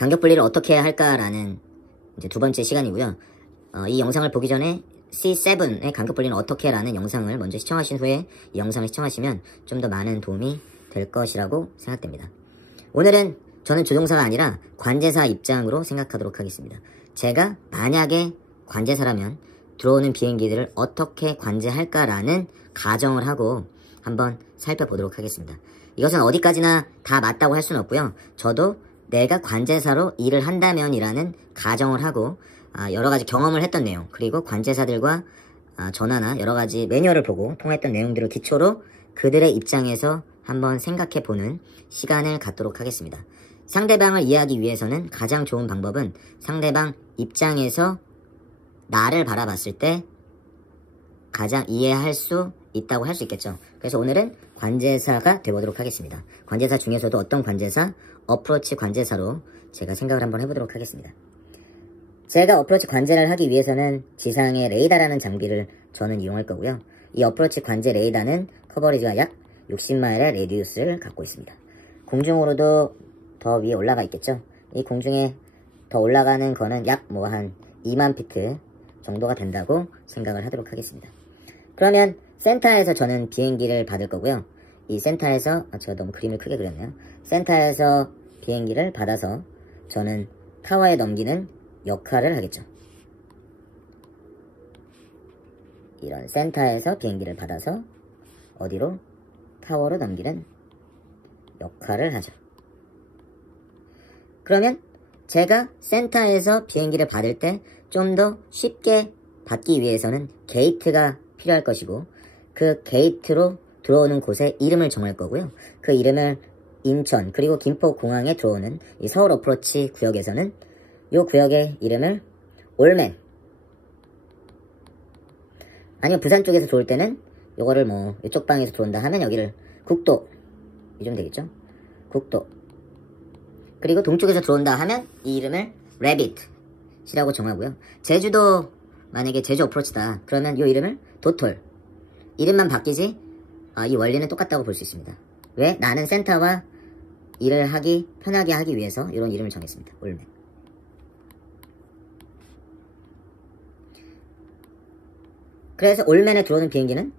간격 분리를 어떻게 해야 할까라는 이제 두 번째 시간이고요. 이 영상을 보기 전에 C7의 간격 분리는 어떻게 라는 영상을 먼저 시청하신 후에 이 영상을 시청하시면 좀 더 많은 도움이 될 것이라고 생각됩니다. 오늘은 저는 조종사가 아니라 관제사 입장으로 생각하도록 하겠습니다. 제가 만약에 관제사라면 들어오는 비행기들을 어떻게 관제할까라는 가정을 하고 한번 살펴보도록 하겠습니다. 이것은 어디까지나 다 맞다고 할 수는 없고요. 저도 내가 관제사로 일을 한다면이라는 가정을 하고 여러가지 경험을 했던 내용, 그리고 관제사들과 전화나 여러가지 매뉴얼을 보고 통했던 내용들을 기초로 그들의 입장에서 한번 생각해보는 시간을 갖도록 하겠습니다. 상대방을 이해하기 위해서는 가장 좋은 방법은 상대방 입장에서 나를 바라봤을 때 가장 이해할 수 있다고 할 수 있겠죠. 그래서 오늘은 관제사가 되어보도록 하겠습니다. 관제사 중에서도 어떤 관제사? 어프로치 관제사로 제가 생각을 한번 해보도록 하겠습니다. 제가 어프로치 관제를 하기 위해서는 지상의 레이더라는 장비를 저는 이용할 거고요. 이 어프로치 관제 레이더는 커버리지가 약 60마일의 레디우스를 갖고 있습니다. 공중으로도 더 위에 올라가 있겠죠. 이 공중에 더 올라가는 거는 약 한 2만 피트 정도가 된다고 생각을 하도록 하겠습니다. 그러면 센터에서 저는 비행기를 받을 거고요. 이 센터에서 제가 너무 그림을 크게 그렸네요. 센터에서 비행기를 받아서 저는 타워에 넘기는 역할을 하겠죠. 이런 센터에서 비행기를 받아서 어디로? 타워로 넘기는 역할을 하죠. 그러면 제가 센터에서 비행기를 받을 때 좀 더 쉽게 받기 위해서는 게이트가 필요할 것이고, 그 게이트로 들어오는 곳에 이름을 정할 거고요. 그 이름을 인천 그리고 김포공항에 들어오는 이 서울 어프로치 구역에서는 이 구역의 이름을 올맨, 아니면 부산 쪽에서 들어올 때는 요거를 이쪽 방에서 들어온다 하면 여기를 국도, 이 정도 되겠죠? 국도. 그리고 동쪽에서 들어온다 하면 이 이름을 레빗이라고 정하고요. 제주도, 만약에 제주 어프로치다 그러면 이 이름을 도톨. 이름만 바뀌지 이 원리는 똑같다고 볼 수 있습니다. 왜? 나는 센터와 일을 편하게 하기 위해서 이런 이름을 정했습니다. 올맨. 그래서 올맨에 들어오는 비행기는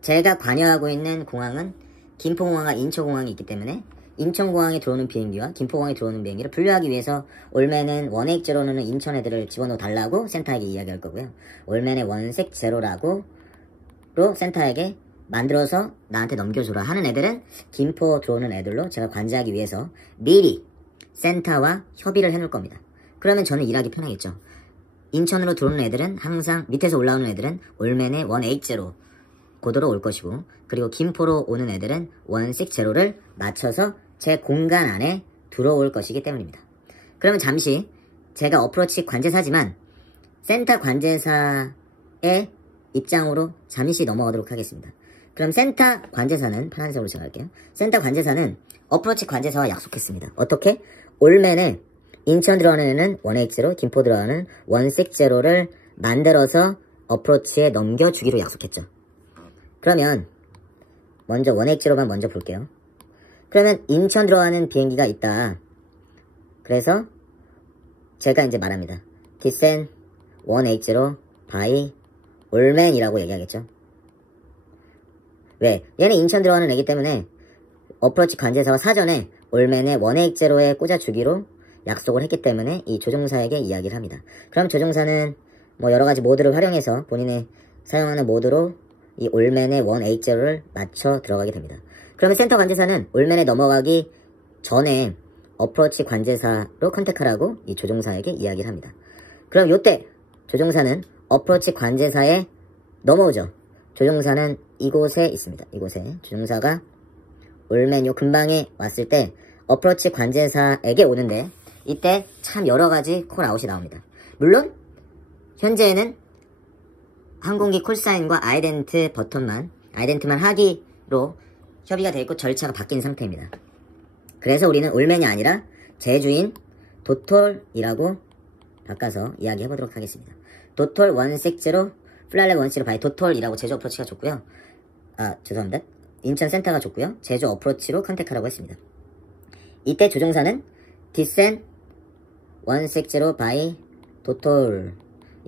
제가 관여하고 있는 공항은 김포공항과 인천공항이 있기 때문에 인천공항에 들어오는 비행기와 김포공항에 들어오는 비행기를 분류하기 위해서 올맨은 원액 제로는 인천 애들을 집어넣어 달라고 센터에게 이야기할 거고요. 올맨의 원색 제로라고 센터에게 만들어서 나한테 넘겨줘라 하는 애들은 김포 들어오는 애들로 제가 관제하기 위해서 미리 센터와 협의를 해놓을 겁니다. 그러면 저는 일하기 편하겠죠. 인천으로 들어오는 애들은 항상 밑에서 올라오는 애들은 올맨의 180 고도로 올 것이고, 그리고 김포로 오는 애들은 160를 맞춰서 제 공간 안에 들어올 것이기 때문입니다. 그러면 잠시 제가 어프로치 관제사지만 센터 관제사의 입장으로 잠시 넘어가도록 하겠습니다. 그럼 센터 관제사는 파란색으로 제가 할게요. 센터 관제사는 어프로치 관제사와 약속했습니다. 어떻게? 올맨에 인천 들어가는 애는 180, 김포 들어가는 160를 만들어서 어프로치에 넘겨주기로 약속했죠. 그러면 먼저 180만 먼저 볼게요. 그러면 인천 들어가는 비행기가 있다. 그래서 제가 이제 말합니다. 디센 180 by 올맨이라고 얘기하겠죠. 왜? 얘는 인천 들어가는 애기 때문에 어프로치 관제사와 사전에 올맨의 180에 꽂아주기로 약속을 했기 때문에 이 조종사에게 이야기를 합니다. 그럼 조종사는 여러가지 모드를 활용해서 본인이 사용하는 모드로 이 올맨의 180를 맞춰 들어가게 됩니다. 그러면 센터 관제사는 올맨에 넘어가기 전에 어프로치 관제사로 컨택하라고 이 조종사에게 이야기를 합니다. 그럼 요때 조종사는 어프로치 관제사에 넘어오죠. 조종사는 이곳에 있습니다. 이곳에 조종사가 올맨 요 근방에 왔을 때 어프로치 관제사에게 오는데, 이때 참 여러가지 콜아웃이 나옵니다. 물론 현재는 항공기 콜사인과 아이덴트만 하기로 협의가 되어 있고 절차가 바뀐 상태입니다. 그래서 우리는 올맨이 아니라 제주인 도톨이라고 바꿔서 이야기해보도록 하겠습니다. 도톨 160 플랄레 160 바이 도톨이라고 제주 어프로치가 줬고요. 죄송합니다. 인천 센터가 줬고요. 제주 어프로치로 컨택하라고 했습니다. 이때 조종사는 descend 160 by total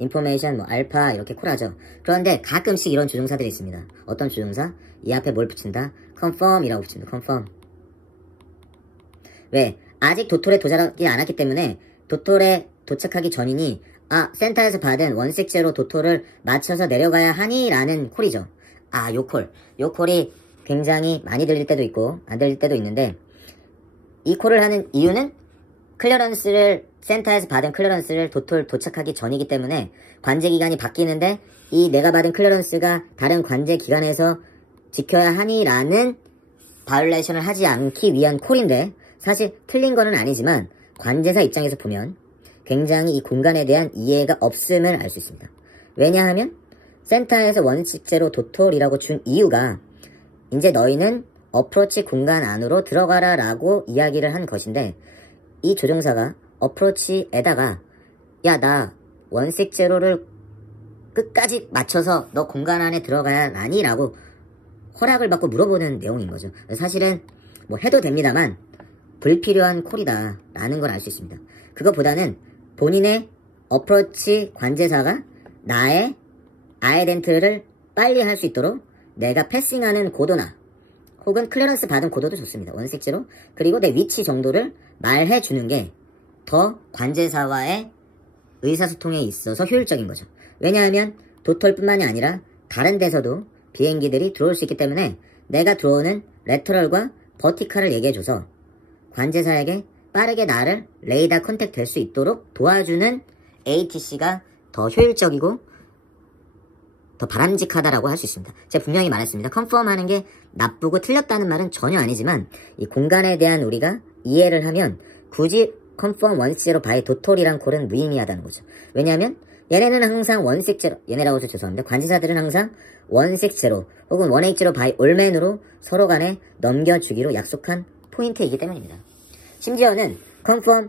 information 뭐 알파 이렇게 콜하죠. 그런데 가끔씩 이런 조종사들이 있습니다. 어떤 조종사? 이 앞에 뭘 붙인다? confirm 이라고 붙입니다. confirm. 왜? 아직 도톨에 도달하지 않았기 때문에 도톨에 도착하기 전이니 센터에서 받은 160 도톨을 맞춰서 내려가야 하니 라는 콜이죠. 요 콜. 요 콜이 굉장히 많이 들릴 때도 있고 안 들릴 때도 있는데 이 콜을 하는 이유는 클리어런스를 센터에서 받은 클리어런스를 도톨 도착하기 전이기 때문에 관제 기간이 바뀌는데 이 내가 받은 클리어런스가 다른 관제 기간에서 지켜야 하니 라는 바이올레이션을 하지 않기 위한 콜인데 사실 틀린 거는 아니지만 관제사 입장에서 보면 굉장히 이 공간에 대한 이해가 없음을 알 수 있습니다. 왜냐하면 센터에서 160 도톨이라고 준 이유가 이제 너희는 어프로치 공간 안으로 들어가라 라고 이야기를 한 것인데 이 조종사가 어프로치에다가 야 나 160를 끝까지 맞춰서 너 공간 안에 들어가야 하니 라고 허락을 받고 물어보는 내용인 거죠. 사실은 뭐 해도 됩니다만 불필요한 콜이다 라는 걸 알 수 있습니다. 그것보다는 본인의 어프로치 관제사가 나의 아이덴트를 빨리 할 수 있도록 내가 패싱하는 고도나 혹은 클리어런스 받은 고도도 좋습니다. 160로 그리고 내 위치 정도를 말해주는 게 더 관제사와의 의사소통에 있어서 효율적인 거죠. 왜냐하면 도톨뿐만이 아니라 다른 데서도 비행기들이 들어올 수 있기 때문에 내가 들어오는 레터럴과 버티칼을 얘기해줘서 관제사에게 빠르게 나를 레이더 컨택 될 수 있도록 도와주는 ATC가 더 효율적이고 더 바람직하다라고 할 수 있습니다. 제가 분명히 말했습니다. 컨펌 하는 게 나쁘고 틀렸다는 말은 전혀 아니지만 이 공간에 대한 우리가 이해를 하면 굳이 컨펌 160 바이 도톨이란 콜은 무의미하다는 거죠. 왜냐하면 얘네는 항상 160, 얘네라고 해서 죄송합니다. 관제사들은 항상 160 혹은 180 바이 올맨으로 서로 간에 넘겨주기로 약속한 포인트이기 때문입니다. 심지어는 컨펌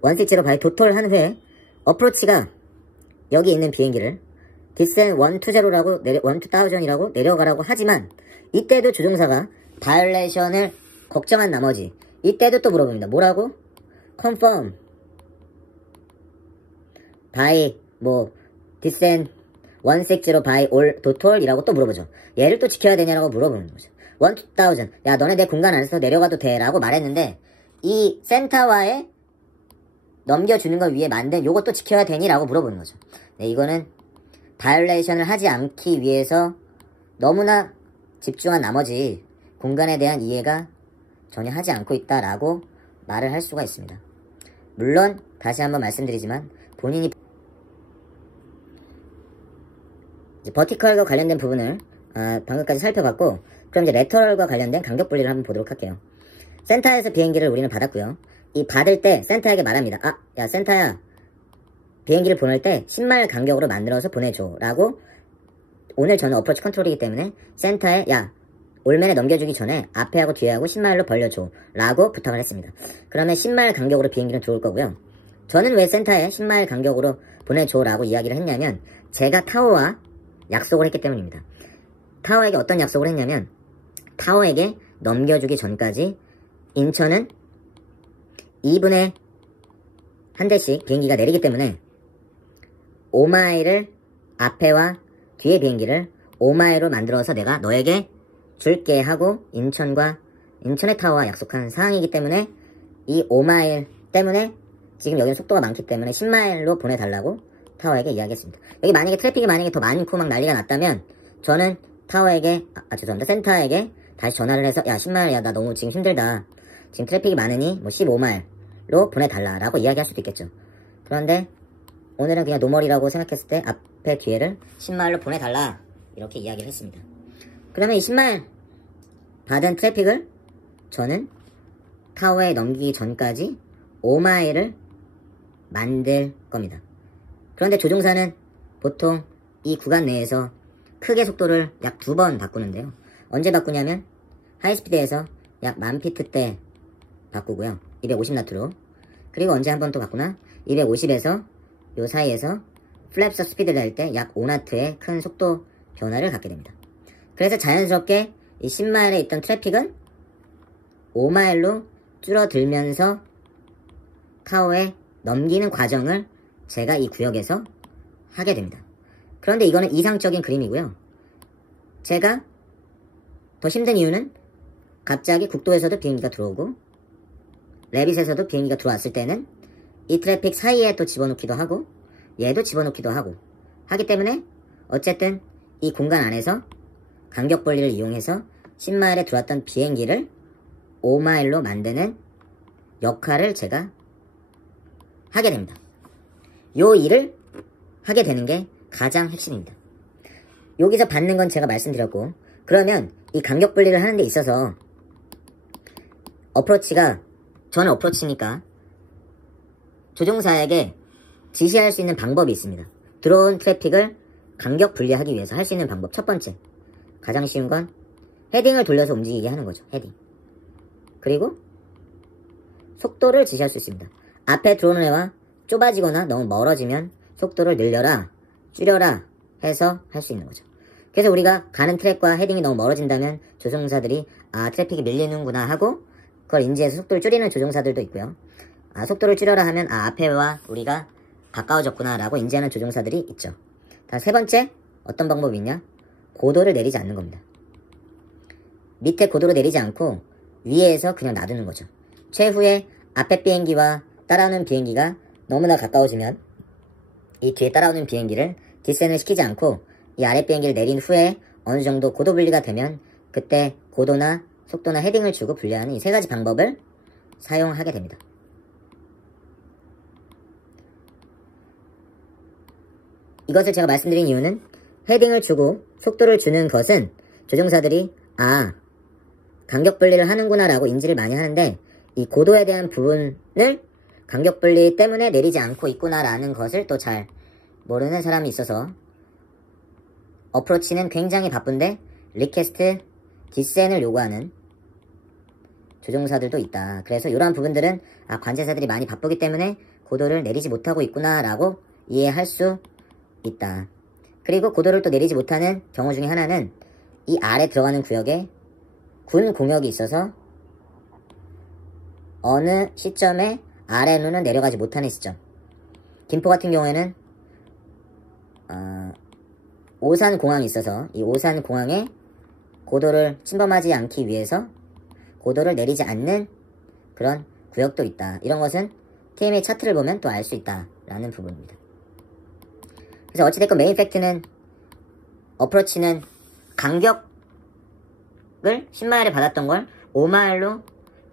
160 바이 도톨 한 후에 어프로치가 여기 있는 비행기를 디센 120라고 12000이라고 내려가라고 하지만 이때도 조종사가 바이올레이션을 걱정한 나머지 이때도 또 물어봅니다. 뭐라고? confirm by 디센 160 by all total이라고 또 물어보죠. 얘를 또 지켜야 되냐라고 물어보는 거죠. 1000 야 너네 내 공간 안에서 내려가도 돼 라고 말했는데 이 센터와의 넘겨주는 걸 위해 만든 요것도 지켜야 되니 라고 물어보는 거죠. 네, 이거는 바이올레이션을 하지 않기 위해서 너무나 집중한 나머지 공간에 대한 이해가 전혀 하지 않고 있다라고 말을 할 수가 있습니다. 물론 다시 한번 말씀드리지만 본인이 이제 버티컬과 관련된 부분을 방금까지 살펴봤고 그럼 이제 레터럴과 관련된 간격 분리를 한번 보도록 할게요. 센터에서 비행기를 우리는 받았고요. 이 받을 때 센터에게 말합니다. 야 센터야 비행기를 보낼 때 10마일 간격으로 만들어서 보내줘 라고 오늘 저는 어프로치 컨트롤이기 때문에 센터에 야 올맨에 넘겨주기 전에 앞에하고 뒤에하고 10마일로 벌려줘 라고 부탁을 했습니다. 그러면 10마일 간격으로 비행기는 들어올 거고요. 저는 왜 센터에 10마일 간격으로 보내줘 라고 이야기를 했냐면 제가 타워와 약속을 했기 때문입니다. 타워에게 어떤 약속을 했냐면 타워에게 넘겨주기 전까지 인천은 2분에 한 대씩 비행기가 내리기 때문에 5마일을 앞에와 뒤에 비행기를 5마일로 만들어서 내가 너에게 줄게 하고 인천의 타워와 약속한 사항이기 때문에 이 5마일 때문에 지금 여기는 속도가 많기 때문에 10마일로 보내달라고 타워에게 이야기했습니다. 여기 만약에 트래픽이 더 많고 막 난리가 났다면 저는 타워에게 죄송합니다. 센터에게 다시 전화를 해서 야 10마일 야 나 너무 지금 힘들다. 지금 트래픽이 많으니 15마일로 보내달라라고 이야기할 수도 있겠죠. 그런데 오늘은 그냥 노멀이라고 생각했을 때 앞에 뒤에를 10마일로 보내달라 이렇게 이야기를 했습니다. 그러면 이 10마일 받은 트래픽을 저는 타워에 넘기기 전까지 5마일을 만들 겁니다. 그런데 조종사는 보통 이 구간 내에서 크게 속도를 약 2번 바꾸는데요. 언제 바꾸냐면 하이스피드에서 약 1000피트 때 바꾸고요. 250나트로. 그리고 언제 한 번 또 바꾸나? 250에서 요 사이에서 플랩서 스피드를 낼 때 약 5나트의 큰 속도 변화를 갖게 됩니다. 그래서 자연스럽게 이 10마일에 있던 트래픽은 5마일로 줄어들면서 타워에 넘기는 과정을 제가 이 구역에서 하게 됩니다. 그런데 이거는 이상적인 그림이고요. 제가 더 힘든 이유는 갑자기 국도에서도 비행기가 들어오고 레빗에서도 비행기가 들어왔을 때는 이 트래픽 사이에 또 집어넣기도 하고 얘도 집어넣기도 하고 하기 때문에 어쨌든 이 공간 안에서 간격 분리를 이용해서 10마일에 들어왔던 비행기를 5마일로 만드는 역할을 제가 하게 됩니다. 요 일을 하게 되는 게 가장 핵심입니다. 여기서 받는 건 제가 말씀드렸고, 그러면 이 간격 분리를 하는 데 있어서 어프로치가, 저는 어프로치니까 조종사에게 지시할 수 있는 방법이 있습니다. 들어온 트래픽을 간격 분리하기 위해서 할 수 있는 방법. 첫 번째, 가장 쉬운 건 헤딩을 돌려서 움직이게 하는 거죠. 헤딩. 그리고 속도를 지시할 수 있습니다. 앞에 들어오는 애와 좁아지거나 너무 멀어지면 속도를 늘려라, 줄여라 해서 할 수 있는 거죠. 그래서 우리가 가는 트랙과 헤딩이 너무 멀어진다면 조종사들이 아, 트래픽이 밀리는구나 하고 그걸 인지해서 속도를 줄이는 조종사들도 있고요. 아, 속도를 줄여라 하면 아, 앞에와 우리가 가까워졌구나 라고 인지하는 조종사들이 있죠. 다음 세 번째, 어떤 방법이 있냐? 고도를 내리지 않는 겁니다. 밑에 고도로 내리지 않고 위에서 그냥 놔두는 거죠. 최후에 앞에 비행기와 따라오는 비행기가 너무나 가까워지면 이 뒤에 따라오는 비행기를 디센을 시키지 않고 이 아래 비행기를 내린 후에 어느 정도 고도 분리가 되면 그때 고도나 속도나 헤딩을 주고 분리하는 이 세 가지 방법을 사용하게 됩니다. 이것을 제가 말씀드린 이유는 헤딩을 주고 속도를 주는 것은 조종사들이 아, 간격 분리를 하는구나 라고 인지를 많이 하는데 이 고도에 대한 부분을 간격 분리 때문에 내리지 않고 있구나 라는 것을 또 잘 모르는 사람이 있어서 어프로치는 굉장히 바쁜데 리퀘스트 디센을 요구하는 조종사들도 있다. 그래서 이러한 부분들은 아, 관제사들이 많이 바쁘기 때문에 고도를 내리지 못하고 있구나 라고 이해할 수 있다. 그리고 고도를 또 내리지 못하는 경우 중에 하나는 이 아래 들어가는 구역에 군 공역이 있어서 어느 시점에 아래로는 내려가지 못하는 시점. 김포 같은 경우에는 오산공항이 있어서 이 오산공항에 고도를 침범하지 않기 위해서 고도를 내리지 않는 그런 구역도 있다. 이런 것은 TMA 차트를 보면 또 알 수 있다라는 부분입니다. 그래서 어찌됐건 메인 팩트는 어프로치는 간격을 10마일에 받았던 걸 5마일로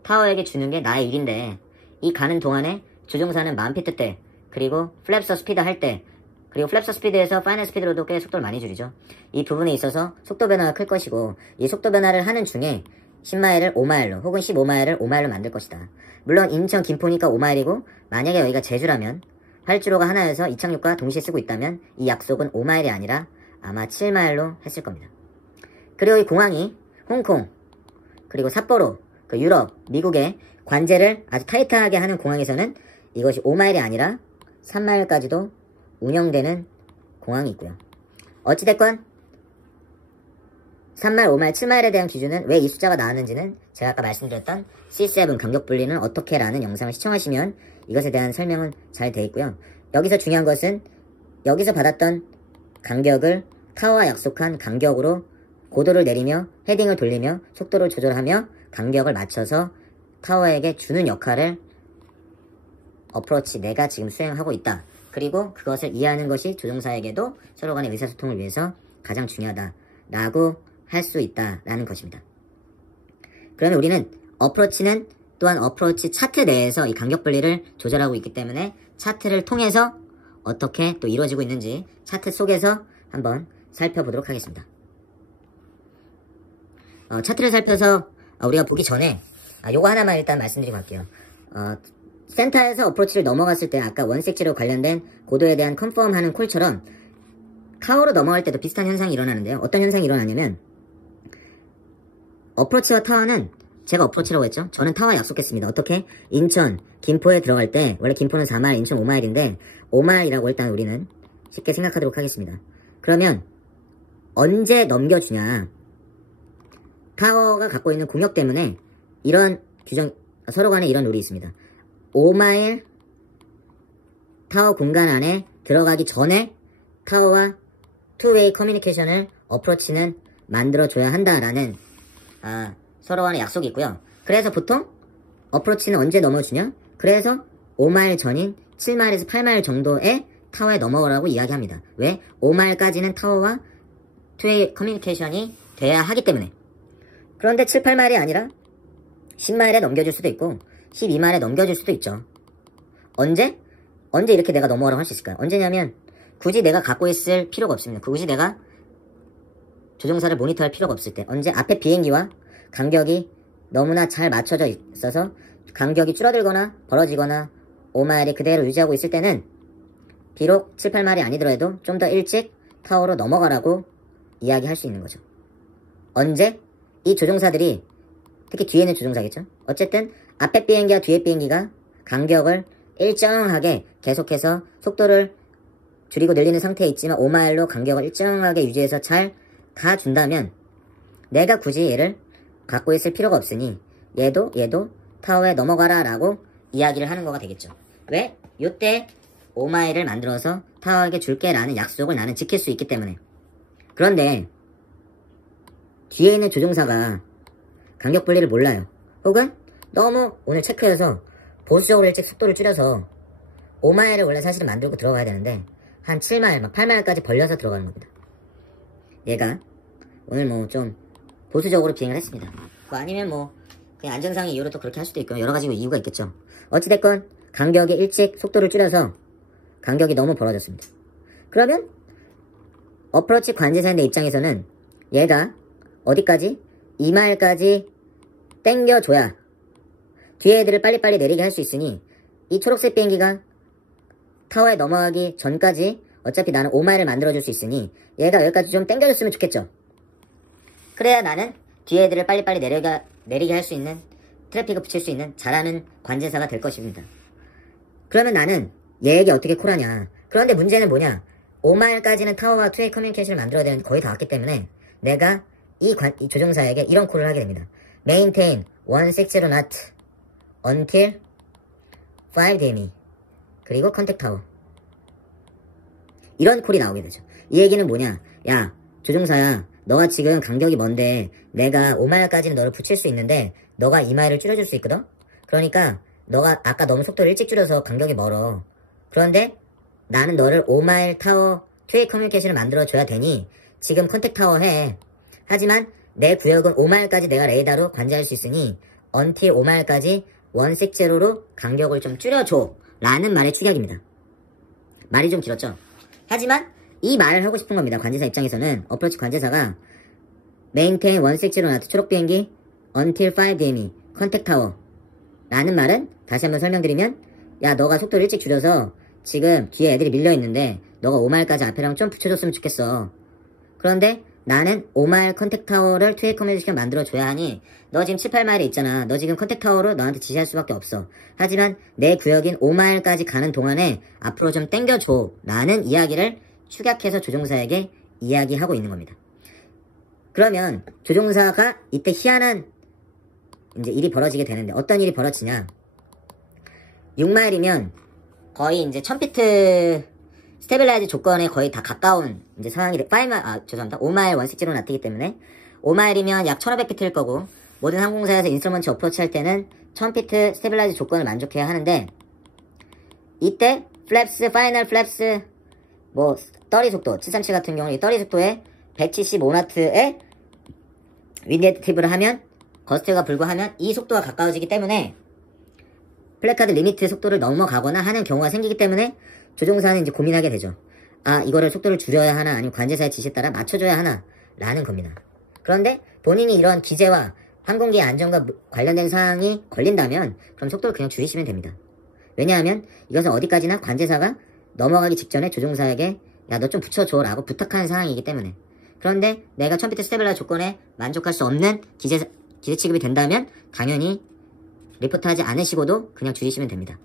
타워에게 주는 게 나의 일인데 이 가는 동안에 조종사는 마운피트 때 그리고 플랩서 스피드 할 때 그리고 플랩서 스피드에서 파이널 스피드로도 꽤 속도를 많이 줄이죠. 이 부분에 있어서 속도 변화가 클 것이고 이 속도 변화를 하는 중에 10마일을 5마일로 혹은 15마일을 5마일로 만들 것이다. 물론 인천 김포니까 5마일이고 만약에 여기가 제주라면 활주로가 하나여서 이착륙과 동시에 쓰고 있다면 이 약속은 5마일이 아니라 아마 7마일로 했을 겁니다. 그리고 이 공항이 홍콩 그리고 삿포로 그 유럽, 미국의 관제를 아주 타이트하게 하는 공항에서는 이것이 5마일이 아니라 3마일까지도 운영되는 공항이 있고요. 어찌됐건 3마일, 5마일, 7마일에 대한 기준은 왜 이 숫자가 나왔는지는 제가 아까 말씀드렸던 C7 간격 분리는 어떻게 라는 영상을 시청하시면 이것에 대한 설명은 잘 되어 있고요. 여기서 중요한 것은 여기서 받았던 간격을 타워와 약속한 간격으로 고도를 내리며 헤딩을 돌리며 속도를 조절하며 간격을 맞춰서 타워에게 주는 역할을 어프로치 내가 지금 수행하고 있다. 그리고 그것을 이해하는 것이 조종사에게도 서로 간의 의사소통을 위해서 가장 중요하다라고 할 수 있다라는 것입니다. 그러면 우리는 어프로치는 또한 어프로치 차트 내에서 이 간격 분리를 조절하고 있기 때문에 차트를 통해서 어떻게 또 이루어지고 있는지 차트 속에서 한번 살펴보도록 하겠습니다. 차트를 살펴서 우리가 보기 전에 요거 하나만 일단 말씀드리고 갈게요. 센터에서 어프로치를 넘어갔을 때 아까 원색지로 관련된 고도에 대한 컨펌하는 콜처럼 타워로 넘어갈 때도 비슷한 현상이 일어나는데요. 어떤 현상이 일어나냐면 어프로치와 타워는 제가 어프로치라고 했죠. 저는 타워와 약속했습니다. 어떻게? 인천, 김포에 들어갈 때 원래 김포는 4마일, 인천 5마일인데 5마일이라고 일단 우리는 쉽게 생각하도록 하겠습니다. 그러면 언제 넘겨주냐? 타워가 갖고 있는 공역 때문에 이런 규정, 서로 간에 이런 룰이 있습니다. 5마일 타워 공간 안에 들어가기 전에 타워와 투웨이 커뮤니케이션을 어프로치는 만들어줘야 한다라는 서로 간의 약속이 있고요. 그래서 보통 어프로치는 언제 넘어주냐? 그래서 5마일 전인 7마일에서 8마일 정도의 타워에 넘어가라고 이야기합니다. 왜? 5마일까지는 타워와 투웨이 커뮤니케이션이 돼야 하기 때문에. 그런데 7, 8마일이 아니라 10마일에 넘겨줄 수도 있고 12마일에 넘겨줄 수도 있죠. 언제 이렇게 내가 넘어가라고 할 수 있을까요? 언제냐면 굳이 내가 갖고 있을 필요가 없습니다. 굳이 내가 조종사를 모니터할 필요가 없을 때, 언제 앞에 비행기와 간격이 너무나 잘 맞춰져 있어서 간격이 줄어들거나 벌어지거나 5마일이 그대로 유지하고 있을 때는 비록 7, 8마일이 아니더라도 좀 더 일찍 타워로 넘어가라고 이야기할 수 있는 거죠. 언제? 이 조종사들이, 특히 뒤에 있는 조종사겠죠? 어쨌든 앞에 비행기와 뒤에 비행기가 간격을 일정하게 계속해서 속도를 줄이고 늘리는 상태에 있지만 5마일로 간격을 일정하게 유지해서 잘 가준다면 내가 굳이 얘를 갖고 있을 필요가 없으니 얘도 타워에 넘어가라 라고 이야기를 하는 거가 되겠죠. 왜? 요때 5마일을 만들어서 타워에게 줄게 라는 약속을 나는 지킬 수 있기 때문에. 그런데 뒤에 있는 조종사가 간격 분리를 몰라요. 혹은 너무 오늘 체크해서 보수적으로 일찍 속도를 줄여서 5마일을 원래 사실은 만들고 들어가야 되는데 한 7마일, 막 8마일까지 벌려서 들어가는 겁니다. 얘가 오늘 뭐 좀 보수적으로 비행을 했습니다. 아니면 뭐 그냥 안전상의 이유로 또 그렇게 할 수도 있고 여러 가지 이유가 있겠죠. 어찌됐건 간격이 일찍 속도를 줄여서 간격이 너무 벌어졌습니다. 그러면 어프로치 관제사의 입장에서는 얘가 어디까지? 2마일까지 땡겨줘야 뒤에 애들을 빨리빨리 내리게 할 수 있으니 이 초록색 비행기가 타워에 넘어가기 전까지 어차피 나는 5마일을 만들어줄 수 있으니 얘가 여기까지 좀 땡겨줬으면 좋겠죠. 그래야 나는 뒤에 애들을 빨리빨리 내리게 할 수 있는, 트래픽을 붙일 수 있는 잘하는 관제사가 될 것입니다. 그러면 나는 얘에게 어떻게 콜하냐. 그런데 문제는 뭐냐. 5마일까지는 타워와 투웨이 커뮤니케이션을 만들어야 되는데 거의 다 왔기 때문에 내가 이 조종사에게 이런 콜을 하게 됩니다. Maintain 160 knot until 5 dmi 그리고 컨택 타워. 이런 콜이 나오게 되죠. 이 얘기는 뭐냐. 야 조종사야, 너가 지금 간격이 먼데 내가 5마일까지는 너를 붙일 수 있는데 너가 2마일을 줄여줄 수 있거든? 그러니까 너가 아까 너무 속도를 일찍 줄여서 간격이 멀어. 그런데 나는 너를 5마일 타워 투웨이 커뮤니케이션을 만들어줘야 되니 지금 컨택 타워 해. 하지만 내 구역은 5마일까지 내가 레이더로 관제할 수 있으니 until 5마일까지 160로 간격을 좀 줄여줘 라는 말의 축약입니다. 말이 좀 길었죠? 하지만 이 말을 하고 싶은 겁니다. 관제사 입장에서는 어프로치 관제사가 Maintain 160 knot 초록 비행기 until 5 dmi 컨택 타워 라는 말은 다시 한번 설명드리면 야 너가 속도를 일찍 줄여서 지금 뒤에 애들이 밀려있는데 너가 5마일까지 앞에랑 좀 붙여줬으면 좋겠어. 그런데 나는 5마일 컨택 타워를 투웨이 커뮤니케이션 만들어줘야 하니 너 지금 7, 8마일에 있잖아. 너 지금 컨택 타워로 너한테 지시할 수밖에 없어. 하지만 내 구역인 5마일까지 가는 동안에 앞으로 좀 땡겨줘 라는 이야기를 축약해서 조종사에게 이야기하고 있는 겁니다. 그러면 조종사가 이때 희한한 이제 일이 벌어지게 되는데 어떤 일이 벌어지냐. 6마일이면 거의 이제 1000피트 스테빌라이즈 조건에 거의 다 가까운 이제 상황이 죄송합니다. 5마일 160로 나뜨기 때문에 5마일이면 약 1500피트일 거고 모든 항공사에서 인스트루먼트 어프로치 할 때는 1000피트 스테빌라이즈 조건을 만족해야 하는데 이때 플랩스, 파이널 플랩스 뭐 30 속도, 737 같은 경우는 30 속도에 175나트의 윈드 팁을 하면 거스트가 불구하면 이 속도가 가까워지기 때문에 플래카드 리미트 속도를 넘어가거나 하는 경우가 생기기 때문에 조종사는 이제 고민하게 되죠. 아 이거를 속도를 줄여야 하나 아니면 관제사의 지시에 따라 맞춰줘야 하나 라는 겁니다. 그런데 본인이 이런 기재와 항공기의 안전과 관련된 사항이 걸린다면 그럼 속도를 그냥 줄이시면 됩니다. 왜냐하면 이것은 어디까지나 관제사가 넘어가기 직전에 조종사에게 야 너 좀 붙여줘 라고 부탁하는 상황이기 때문에. 그런데 내가 1000피트 스테빌라이즈 조건에 만족할 수 없는 기재 취급이 된다면 당연히 리포트하지 않으시고도 그냥 줄이시면 됩니다.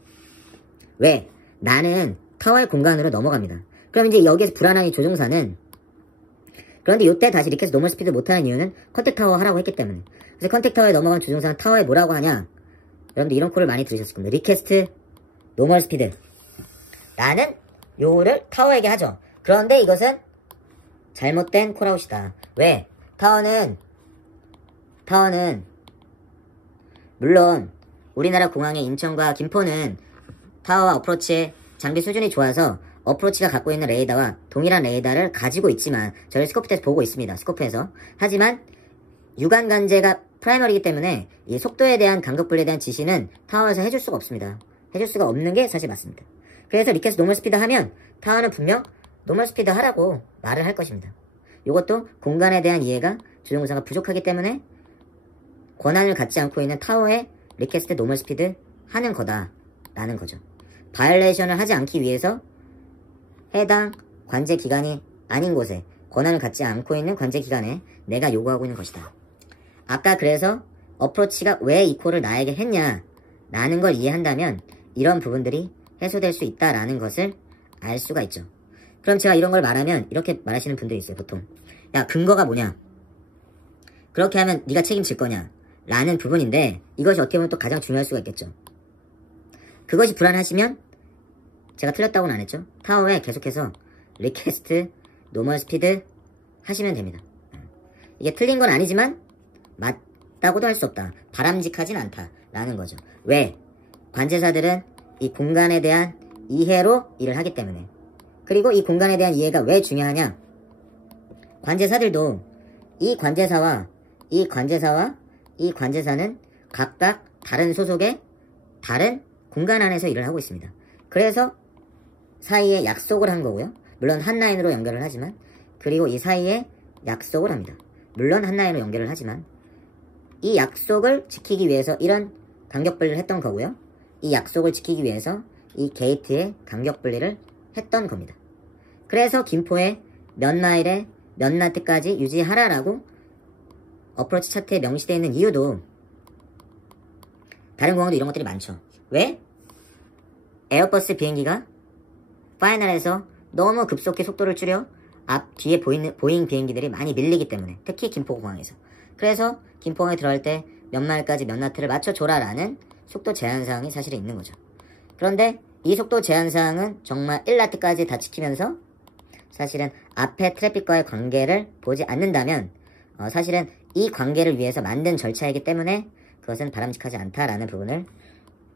왜? 나는 타워의 공간으로 넘어갑니다. 그럼 이제 여기에서 불안한 이 조종사는 그런데 이때 다시 리퀘스트 노멀 스피드 못하는 이유는 컨택 타워 하라고 했기 때문에. 그래서 컨택 타워에 넘어간 조종사는 타워에 뭐라고 하냐. 여러분들 이런 콜을 많이 들으셨을 겁니다. 리퀘스트 노멀 스피드 라는 요구를 타워에게 하죠. 그런데 이것은 잘못된 콜아웃이다. 왜? 타워는 물론 우리나라 공항의 인천과 김포는 타워와 어프로치의 장비 수준이 좋아서 어프로치가 갖고 있는 레이더와 동일한 레이더를 가지고 있지만 저희 스코프에서 보고 있습니다. 스코프에서. 하지만 유관 관제가 프라이머리이기 때문에 이 속도에 대한 간격 분리에 대한 지시는 타워에서 해줄 수가 없습니다. 해줄 수가 없는 게 사실 맞습니다. 그래서 리퀘스트 노멀 스피드 하면 타워는 분명 노멀 스피드 하라고 말을 할 것입니다. 이것도 공간에 대한 이해가 조종사가 부족하기 때문에 권한을 갖지 않고 있는 타워에 리퀘스트 노멀 스피드 하는 거다라는 거죠. 바이올레이션을 하지 않기 위해서 해당 관제기관이 아닌 곳에 권한을 갖지 않고 있는 관제기관에 내가 요구하고 있는 것이다. 아까 그래서 어프로치가 왜 이 콜을 나에게 했냐 라는 걸 이해한다면 이런 부분들이 해소될 수 있다라는 것을 알 수가 있죠. 그럼 제가 이런 걸 말하면 이렇게 말하시는 분들이 있어요. 보통 야 근거가 뭐냐, 그렇게 하면 네가 책임질 거냐 라는 부분인데, 이것이 어떻게 보면 또 가장 중요할 수가 있겠죠. 그것이 불안하시면 제가 틀렸다고는 안 했죠. 타워에 계속해서 리퀘스트 노멀 스피드 하시면 됩니다. 이게 틀린 건 아니지만 맞다고도 할 수 없다, 바람직하진 않다 라는 거죠. 왜? 관제사들은 이 공간에 대한 이해로 일을 하기 때문에. 그리고 이 공간에 대한 이해가 왜 중요하냐, 관제사들도 이 관제사와 이 관제사는 각각 다른 소속의 다른 공간 안에서 일을 하고 있습니다. 그래서 사이에 약속을 한 거고요. 물론 한 라인으로 연결을 하지만, 그리고 이 사이에 약속을 합니다. 물론 한 라인으로 연결을 하지만 이 약속을 지키기 위해서 이런 간격 분리를 했던 거고요. 이 약속을 지키기 위해서 이 게이트에 간격 분리를 했던 겁니다. 그래서 김포에 몇 마일에 몇 나트까지 유지하라라고 어프로치 차트에 명시되어 있는 이유도, 다른 공항도 이런 것들이 많죠. 왜? 에어버스 비행기가 파이널에서 너무 급속히 속도를 줄여 뒤에 보잉 비행기들이 많이 밀리기 때문에, 특히 김포공항에서. 그래서 김포공항에 들어갈 때 몇 마일까지 몇 나트를 맞춰줘라라는 속도 제한사항이 사실은 있는 거죠. 그런데 이 속도 제한사항은 정말 1나트까지 다 지키면서 사실은 앞에 트래픽과의 관계를 보지 않는다면 사실은 이 관계를 위해서 만든 절차이기 때문에 그것은 바람직하지 않다라는 부분을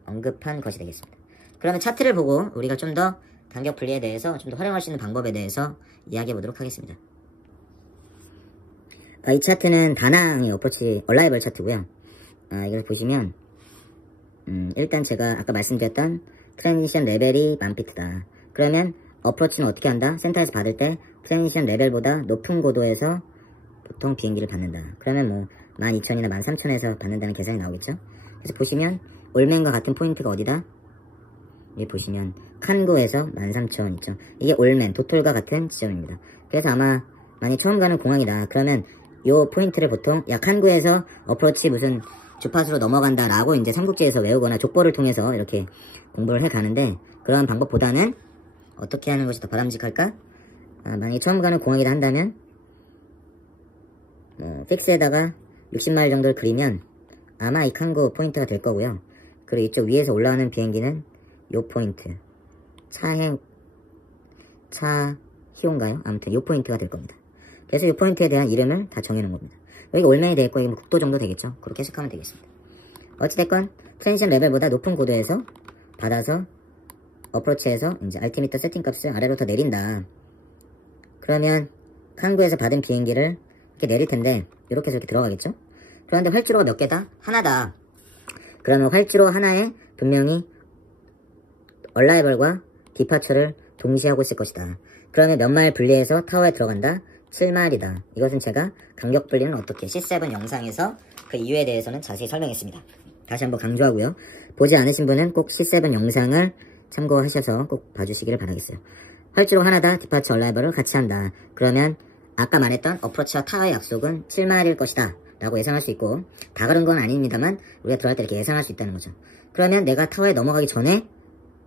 언급한 것이 되겠습니다. 그러면 차트를 보고 우리가 좀 더 간격 분리에 대해서 좀 더 활용할 수 있는 방법에 대해서 이야기해 보도록 하겠습니다. 이 차트는 다낭의 어프로치 얼라이벌 차트고요. 이걸 보시면 일단 제가 아까 말씀드렸던 트랜지션 레벨이 1000피트다. 그러면 어프로치는 어떻게 한다? 센터에서 받을 때 트랜지션 레벨보다 높은 고도에서 보통 비행기를 받는다. 그러면 뭐 12000이나 13000에서 받는다는 계산이 나오겠죠. 그래서 보시면 올맨과 같은 포인트가 어디다? 여기 보시면 칸구에서 13000 있죠. 이게 올맨, 도톨과 같은 지점입니다. 그래서 아마 만약 처음 가는 공항이다 그러면 요 포인트를 보통 야 칸구에서 어프로치 무슨 주파수로 넘어간다 라고 이제 삼국지에서 외우거나 족보를 통해서 이렇게 공부를 해 가는데, 그러한 방법보다는 어떻게 하는 것이 더 바람직할까? 만약에 처음 가는 공항이다 한다면 픽스에다가 60마일 정도를 그리면 아마 이 칸구 포인트가 될 거고요. 그리고 이쪽 위에서 올라오는 비행기는 요 포인트, 차희온가요? 아무튼 요 포인트가 될 겁니다. 그래서 요 포인트에 대한 이름을 다 정해놓은 겁니다. 여기가 올맨이 되겠고 여기 국도 정도 되겠죠. 그렇게 해석하면 되겠습니다. 어찌됐건 트랜지션 레벨보다 높은 고도에서 받아서 어프로치에서 이제 알티미터 세팅 값을 아래로 더 내린다. 그러면 칸구에서 받은 비행기를 이렇게 내릴 텐데 이렇게 해서 이렇게 들어가겠죠. 그런데 활주로가 몇 개다? 하나다. 그러면 활주로 하나에 분명히 얼라이벌과 디파처를 동시에 하고 있을 것이다. 그러면 몇 마일 분리해서 타워에 들어간다? 7마일이다. 이것은 제가 간격 분리는 어떻게 C7 영상에서 그 이유에 대해서는 자세히 설명했습니다. 다시 한번 강조하고요. 보지 않으신 분은 꼭 C7 영상을 참고하셔서 꼭 봐주시기를 바라겠어요. 활주로 하나다, 디파처 얼라이벌을 같이 한다. 그러면 아까 말했던 어프로치와 타워의 약속은 7마일일 것이다 라고 예상할 수 있고, 다 그런 건 아닙니다만 우리가 들어갈 때 이렇게 예상할 수 있다는 거죠. 그러면 내가 타워에 넘어가기 전에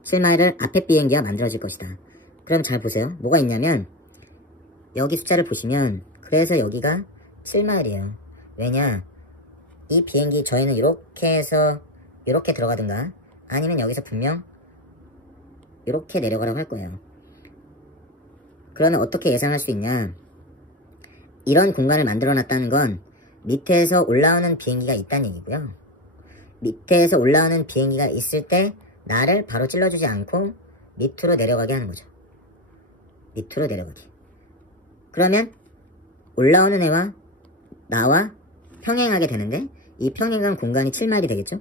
7마일을 앞에 비행기가 만들어질 것이다. 그럼 잘 보세요. 뭐가 있냐면 여기 숫자를 보시면, 그래서 여기가 7마일이에요. 왜냐, 이 비행기 저희는 이렇게 해서 이렇게 들어가든가 아니면 여기서 분명 이렇게 내려가라고 할 거예요. 그러면 어떻게 예상할 수 있냐? 이런 공간을 만들어 놨다는 건 밑에서 올라오는 비행기가 있다는 얘기고요. 밑에서 올라오는 비행기가 있을 때 나를 바로 찔러주지 않고 밑으로 내려가게 하는 거죠. 밑으로 내려가게. 그러면 올라오는 애와 나와 평행하게 되는데 이 평행한 공간이 7마일이 되겠죠?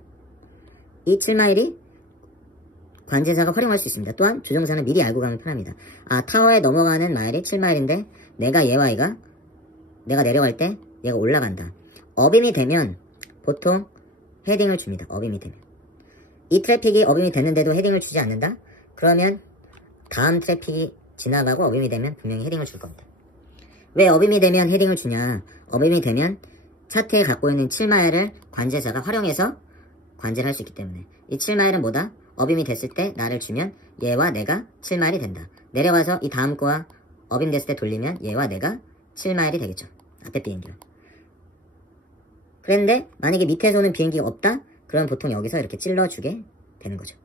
이 7마일이 관제사가 활용할 수 있습니다. 또한 조종사는 미리 알고 가면 편합니다. 타워에 넘어가는 마일이 7마일인데 내가 내려갈 때 얘가 올라간다. 어빔이 되면 보통 헤딩을 줍니다. 어빔이 되면. 이 트래픽이 어빔이 됐는데도 헤딩을 주지 않는다? 그러면 다음 트래픽이 지나가고 어빔이 되면 분명히 헤딩을 줄 겁니다. 왜 어빔이 되면 헤딩을 주냐? 어빔이 되면 차트에 갖고 있는 7마일을 관제사가 활용해서 관제를 할 수 있기 때문에. 이 7마일은 뭐다? 어빔이 됐을 때 나를 주면 얘와 내가 7마일이 된다. 내려가서 이 다음 거와 어빔 됐을 때 돌리면 얘와 내가 7마일이 되겠죠. 앞에 비행기로. 그런데 만약에 밑에서 오는 비행기가 없다? 그러면 보통 여기서 이렇게 찔러주게 되는 거죠.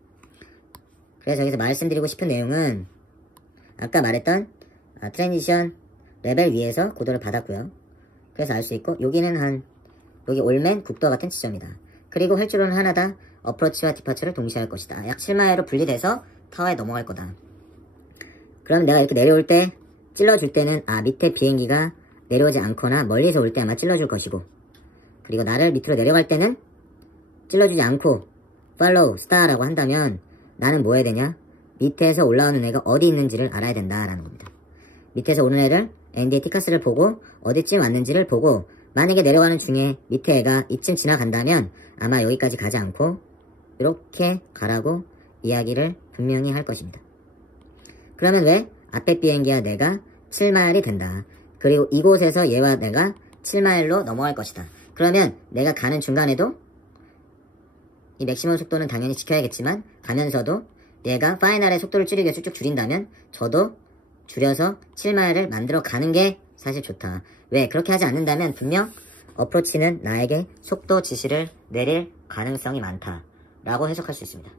그래서 여기서 말씀드리고 싶은 내용은 아까 말했던 트랜지션 레벨 위에서 고도를 받았고요. 그래서 알 수 있고 여기는 여기 올맨 국도와 같은 지점이다. 그리고 활주로는 하나다. 어프로치와 디파처를 동시에 할 것이다. 약 7마일로 분리돼서 타워에 넘어갈 거다. 그럼 내가 이렇게 내려올 때 찔러줄 때는 밑에 비행기가 내려오지 않거나 멀리서 올 때 아마 찔러줄 것이고, 그리고 나를 밑으로 내려갈 때는 찔러주지 않고 follow, star라고 한다면 나는 뭐 해야 되냐? 밑에서 올라오는 애가 어디 있는지를 알아야 된다라는 겁니다. 밑에서 오는 애를 ND의 티카스를 보고 어디쯤 왔는지를 보고 만약에 내려가는 중에 밑에 애가 이쯤 지나간다면 아마 여기까지 가지 않고 이렇게 가라고 이야기를 분명히 할 것입니다. 그러면 왜? 앞에 비행기와 내가 7마일이 된다. 그리고 이곳에서 얘와 내가 7마일로 넘어갈 것이다. 그러면 내가 가는 중간에도 이 맥시멈 속도는 당연히 지켜야겠지만 가면서도 얘가 파이널의 속도를 줄이게 쭉쭉 줄인다면 저도 줄여서 7마일을 만들어 가는 게 사실 좋다. 왜? 그렇게 하지 않는다면 분명 어프로치는 나에게 속도 지시를 내릴 가능성이 많다 라고 해석할 수 있습니다.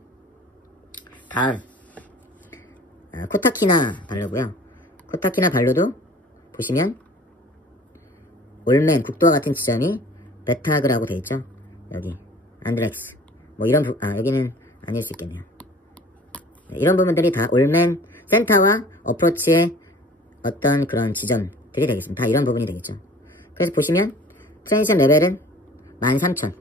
다음 코타키나 발로고요. 코타키나 발로도 보시면 올맨 국도와 같은 지점이 베타그라고 돼 있죠. 여기 안드렉스 뭐 이런 여기는 아닐 수 있겠네요. 이런 부분들이 다 올맨 센터와 어프로치의 어떤 그런 지점들이 되겠습니다. 다 이런 부분이 되겠죠. 그래서 보시면 트랜지션 레벨은 13,000.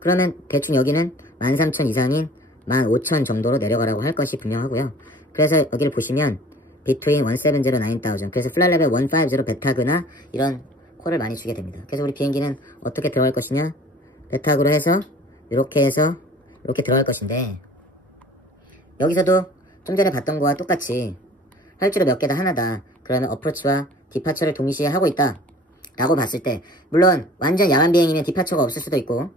그러면 대충 여기는 13,000 이상인 15,000 정도로 내려가라고 할 것이 분명하고요. 그래서 여기를 보시면 between 170-9000 그래서 플라이 레벨 150 베타그나 이런 콜을 많이 주게 됩니다. 그래서 우리 비행기는 어떻게 들어갈 것이냐? 베타그로 해서 이렇게 들어갈 것인데 여기서도 좀 전에 봤던 거와 똑같이 활주로 몇 개다 하나다. 그러면 어프로치와 디파처를 동시에 하고 있다 라고 봤을 때 물론 완전 야간 비행이면 디파처가 없을 수도 있고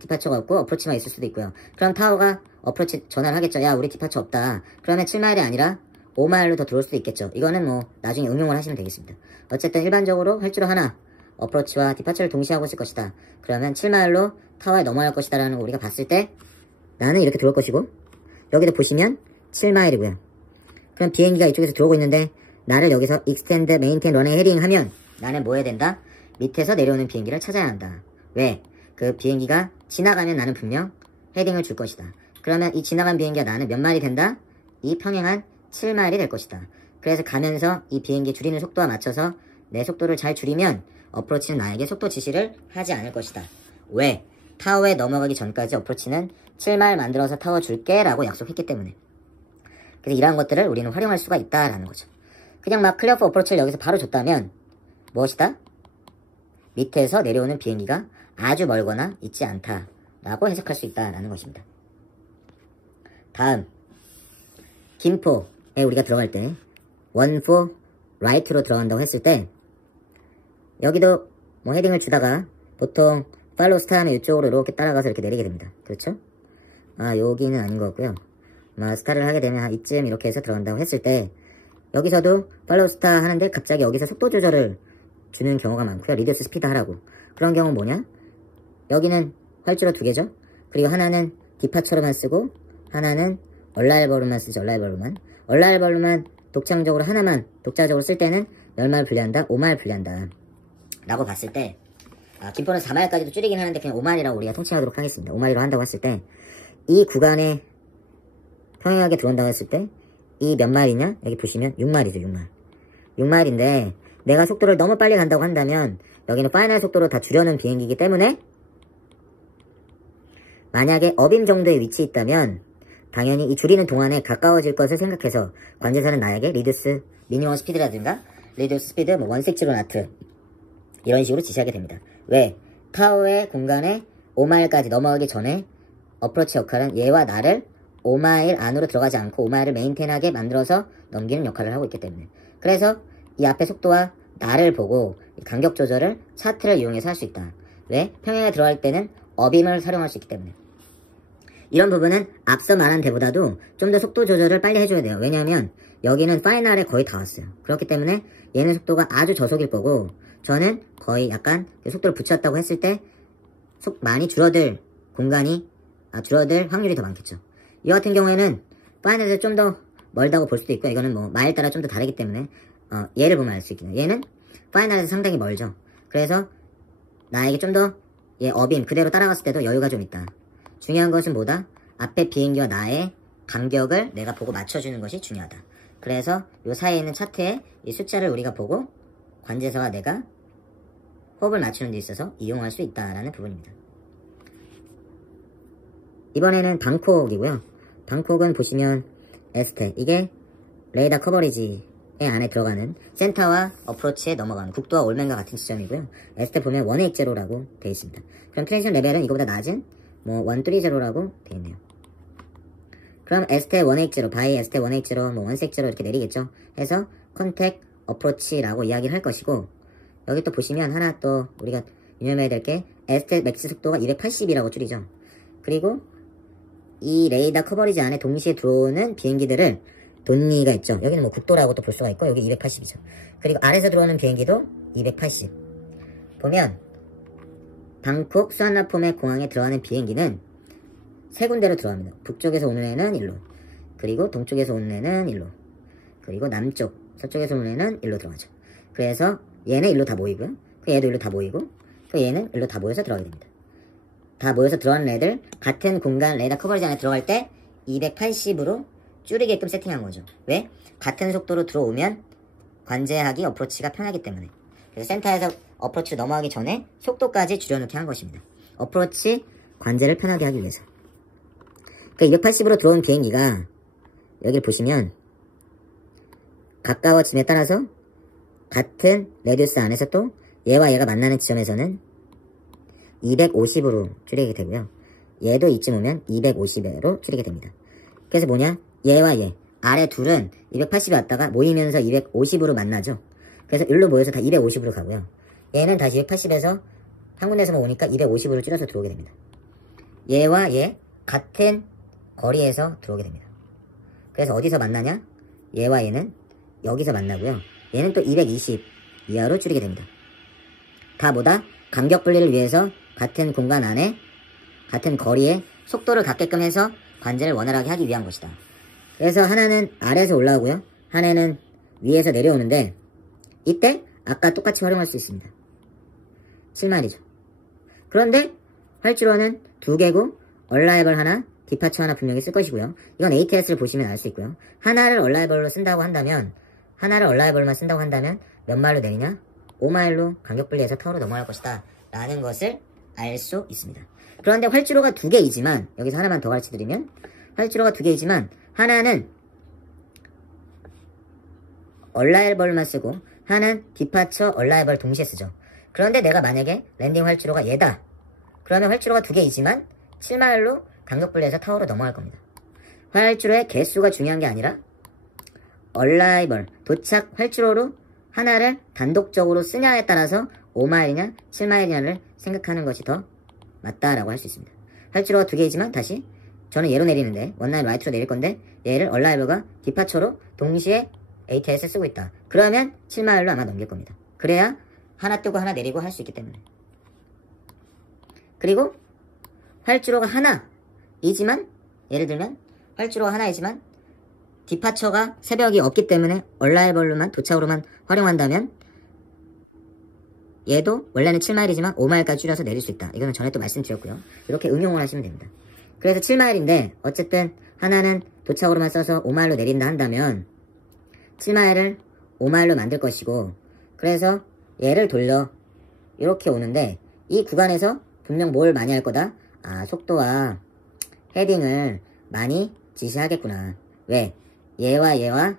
디파처가 없고 어프로치만 있을 수도 있고요. 그럼 타워가 어프로치 전화를 하겠죠. 야 우리 디파처 없다. 그러면 7마일이 아니라 5마일로 더 들어올 수도 있겠죠. 이거는 뭐 나중에 응용을 하시면 되겠습니다. 어쨌든 일반적으로 활주로 하나 어프로치와 디파처를 동시에 하고 있을 것이다. 그러면 7마일로 타워에 넘어갈 것이다 라는 거 우리가 봤을 때 나는 이렇게 들어올 것이고 여기도 보시면 7마일이고요. 그럼 비행기가 이쪽에서 들어오고 있는데 나를 여기서 extend, maintain, running, heading 하면 나는 뭐 해야 된다? 밑에서 내려오는 비행기를 찾아야 한다. 왜? 그 비행기가 지나가면 나는 분명 헤딩을 줄 것이다. 그러면 이 지나간 비행기가 나는 몇 마일이 된다? 이 평행한 7마일이 될 것이다. 그래서 가면서 이 비행기 줄이는 속도와 맞춰서 내 속도를 잘 줄이면 어프로치는 나에게 속도 지시를 하지 않을 것이다. 왜? 타워에 넘어가기 전까지 어프로치는 7마일 만들어서 타워 줄게 라고 약속했기 때문에. 그래서 이러한 것들을 우리는 활용할 수가 있다라는 거죠. 그냥 막 클리어 포 어프로치를 여기서 바로 줬다면 무엇이다? 밑에서 내려오는 비행기가 아주 멀거나 있지 않다 라고 해석할 수 있다라는 것입니다. 다음 김포에 우리가 들어갈 때 14 right로 들어간다고 했을 때 여기도 뭐 헤딩을 주다가 보통 팔로우 스타 하면 이쪽으로 이렇게 따라가서 이렇게 내리게 됩니다. 그렇죠? 여기는 아닌 것 같고요. 스타를 하게 되면 이쯤 이렇게 해서 들어간다고 했을 때 여기서도 팔로우 스타 하는데 갑자기 여기서 속도 조절을 주는 경우가 많고요. 리듀스 스피드 하라고. 그런 경우는 뭐냐? 여기는 활주로 2개죠. 그리고 하나는 디파처로만 쓰고 하나는 얼라이벌로만 쓰죠. 얼라이벌로만 독창적으로 하나만 독자적으로 쓸 때는 몇 마일 분리한다? 5마일 분리한다 라고 봤을 때 김포는 4마일까지도 줄이긴 하는데 그냥 5마일이라고 우리가 통칭하도록 하겠습니다. 5마일로 한다고 했을 때 이 구간에 평행하게 들어온다고 했을 때 이 몇 마일이냐? 여기 보시면 6마일이죠. 6마일인데 내가 속도를 너무 빨리 간다고 한다면 여기는 파이널 속도로 다 주려는 비행기이기 때문에 만약에 어빔 정도의 위치에 있다면 당연히 이 줄이는 동안에 가까워질 것을 생각해서 관제사는 나에게 리듀스 미니멈 스피드라든가 리듀스 스피드 뭐 원색지로 나트 이런 식으로 지시하게 됩니다. 왜? 타워의 공간에 5마일까지 넘어가기 전에 어프로치 역할은 얘와 나를 5마일 안으로 들어가지 않고 5마일을 메인테인하게 만들어서 넘기는 역할을 하고 있기 때문에 그래서 이 앞에 속도와 나를 보고 간격 조절을 차트를 이용해서 할 수 있다. 왜? 평행에 들어갈 때는 어빔을 활용할 수 있기 때문에 이런 부분은 앞서 말한 데보다도 좀 더 속도 조절을 빨리 해줘야 돼요. 왜냐하면 여기는 파이널에 거의 다 왔어요. 그렇기 때문에 얘는 속도가 아주 저속일 거고 저는 거의 약간 속도를 붙였다고 했을 때 많이 줄어들 확률이 더 많겠죠. 이 같은 경우에는 파이널에서 좀 더 멀다고 볼 수도 있고 이거는 뭐 마일 따라 좀 더 다르기 때문에 얘를 보면 알 수 있겠네요. 얘는 파이널에서 상당히 멀죠. 그래서 나에게 좀 더 얘 어빔 그대로 따라갔을 때도 여유가 좀 있다. 중요한 것은 뭐다? 앞에 비행기와 나의 간격을 내가 보고 맞춰주는 것이 중요하다. 그래서 이 사이에 있는 차트에 이 숫자를 우리가 보고 관제사와 내가 호흡을 맞추는 데 있어서 이용할 수 있다라는 부분입니다. 이번에는 방콕이고요. 방콕은 보시면 에스테 이게 레이더 커버리지 안에 들어가는 센터와 어프로치에 넘어가는 국도와 올맨과 같은 지점이고요. 에스테 보면 180라고 되어 있습니다. 그럼 트랜지션 레벨은 이거보다 낮은 뭐 130라고 되어 있네요. 그럼 에스테 180, 바이 에스테 180, 뭐 160 이렇게 내리겠죠. 해서 컨택 어프로치라고 이야기를 할 것이고 여기 또 보시면 하나 또 우리가 유념해야 될 게 에스테 맥스 속도가 280이라고 줄이죠. 그리고 이 레이더 커버리지 안에 동시에 들어오는 비행기들을 돈니가 있죠. 여기는 뭐 국도라고 또 볼 수가 있고 여기 280이죠. 그리고 아래에서 들어오는 비행기도 280. 보면 방콕 수완나폼의 공항에 들어가는 비행기는 세 군데로 들어갑니다. 북쪽에서 오는 애는 일로, 그리고 동쪽에서 오는 애는 일로, 그리고 남쪽, 서쪽에서 오는 애는 일로 들어가죠. 그래서 얘는 일로 다 모이고요. 얘도 일로 다 모이고, 얘는 일로 다 모여서 들어가게 됩니다. 다 모여서 들어가는 애들 같은 공간 레이더 커버리지 안에 들어갈 때 280으로 줄이게끔 세팅한 거죠. 왜? 같은 속도로 들어오면 관제하기 어프로치가 편하기 때문에. 그래서 센터에서 어프로치 넘어가기 전에 속도까지 줄여놓게 한 것입니다. 어프로치 관제를 편하게 하기 위해서. 그 280으로 들어온 비행기가 여기를 보시면 가까워짐에 따라서 같은 레디우스 안에서 또 얘와 얘가 만나는 지점에서는 250으로 줄이게 되고요. 얘도 이쯤 오면 250으로 줄이게 됩니다. 그래서 뭐냐? 얘와 얘 아래 둘은 280에 왔다가 모이면서 250으로 만나죠. 그래서 일로 모여서 다 250으로 가고요. 얘는 다시 280에서 한 군데에서만 오니까 250으로 줄여서 들어오게 됩니다. 얘와 얘 같은 거리에서 들어오게 됩니다. 그래서 어디서 만나냐? 얘와 얘는 여기서 만나고요. 얘는 또 220 이하로 줄이게 됩니다. 다 뭐다? 간격 분리를 위해서 같은 공간 안에 같은 거리에 속도를 갖게끔 해서 관제를 원활하게 하기 위한 것이다. 그래서 하나는 아래에서 올라오고요. 하나는 위에서 내려오는데 이때 아까 똑같이 활용할 수 있습니다. 7마일이죠. 그런데 활주로는 2개고 얼라이벌 하나, 디파처 하나 분명히 쓸 것이고요. 이건 ATS를 보시면 알 수 있고요. 하나를 얼라이벌로 쓴다고 한다면 하나를 얼라이벌만 쓴다고 한다면 몇 마일로 내리냐? 5마일로 간격 분리해서 타워로 넘어갈 것이다 라는 것을 알 수 있습니다. 그런데 활주로가 2개이지만 여기서 하나만 더 가르쳐드리면 활주로가 2개이지만 하나는 얼라이벌만 쓰고 하나는 디파처 얼라이벌 동시에 쓰죠. 그런데 내가 만약에 랜딩 활주로가 얘다. 그러면 활주로가 2개이지만 7마일로 간격 분리해서 타워로 넘어갈 겁니다. 활주로의 개수가 중요한 게 아니라 얼라이벌, 도착 활주로로 하나를 단독적으로 쓰냐에 따라서 5마일이냐 7마일이냐를 생각하는 것이 더 맞다라고 할 수 있습니다. 활주로가 2개이지만 다시 저는 얘로 내리는데 원라인 라이트로 내릴 건데 얘를 얼라이벌과 디파처로 동시에 ATS 쓰고 있다. 그러면 7마일로 아마 넘길 겁니다. 그래야 하나 뜨고 하나 내리고 할 수 있기 때문에. 그리고 활주로가 하나이지만 예를 들면 활주로 하나이지만 디파처가 새벽이 없기 때문에 얼라이벌로만 도착으로만 활용한다면 얘도 원래는 7마일이지만 5마일까지 줄여서 내릴 수 있다. 이거는 전에 또 말씀드렸고요. 이렇게 응용을 하시면 됩니다. 그래서 7마일인데 어쨌든 하나는 도착으로만 써서 5마일로 내린다 한다면 7마일을 5마일로 만들 것이고, 그래서 얘를 돌려 이렇게 오는데 이 구간에서 분명 뭘 많이 할 거다? 속도와 헤딩을 많이 지시하겠구나. 왜? 얘와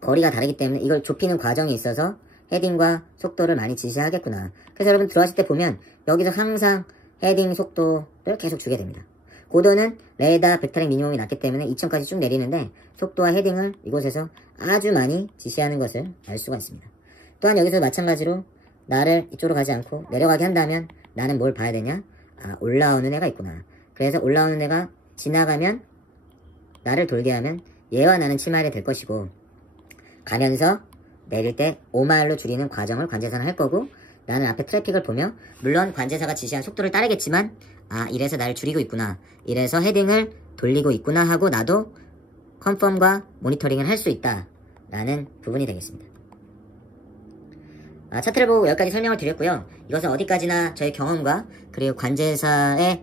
거리가 다르기 때문에 이걸 좁히는 과정이 있어서 헤딩과 속도를 많이 지시하겠구나. 그래서 여러분 들어왔을 때 보면 여기서 항상 헤딩 속도를 계속 주게 됩니다. 고도는 레이더 벡터링 미니멈이 낮기 때문에 2000까지 쭉 내리는데 속도와 헤딩을 이곳에서 아주 많이 지시하는 것을 알 수가 있습니다. 또한 여기서 마찬가지로 나를 이쪽으로 가지 않고 내려가게 한다면 나는 뭘 봐야 되냐? 올라오는 애가 있구나. 그래서 올라오는 애가 지나가면 나를 돌게 하면 얘와 나는 7마일이 될 것이고, 가면서 내릴 때 5마일로 줄이는 과정을 관제사는 할 거고, 나는 앞에 트래픽을 보며 물론 관제사가 지시한 속도를 따르겠지만 이래서 나를 줄이고 있구나, 이래서 헤딩을 돌리고 있구나 하고 나도 컨펌과 모니터링을 할 수 있다 라는 부분이 되겠습니다. 차트를 보고 여기까지 설명을 드렸고요. 이것은 어디까지나 저의 경험과 그리고 관제사가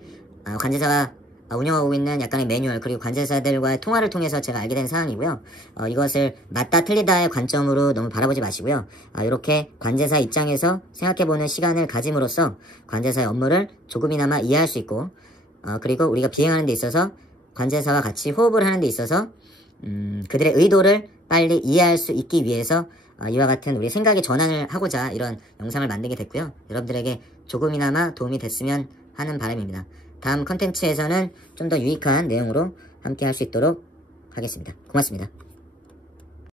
운영하고 있는 약간의 매뉴얼, 그리고 관제사들과의 통화를 통해서 제가 알게 된 사항이고요. 이것을 맞다 틀리다의 관점으로 너무 바라보지 마시고요. 이렇게 관제사 입장에서 생각해보는 시간을 가짐으로써 관제사의 업무를 조금이나마 이해할 수 있고, 그리고 우리가 비행하는 데 있어서 관제사와 같이 호흡을 하는 데 있어서 그들의 의도를 빨리 이해할 수 있기 위해서 이와 같은 우리 생각의 전환을 하고자 이런 영상을 만들게 됐고요. 여러분들에게 조금이나마 도움이 됐으면 하는 바람입니다. 다음 컨텐츠에서는 좀 더 유익한 내용으로 함께 할 수 있도록 하겠습니다. 고맙습니다.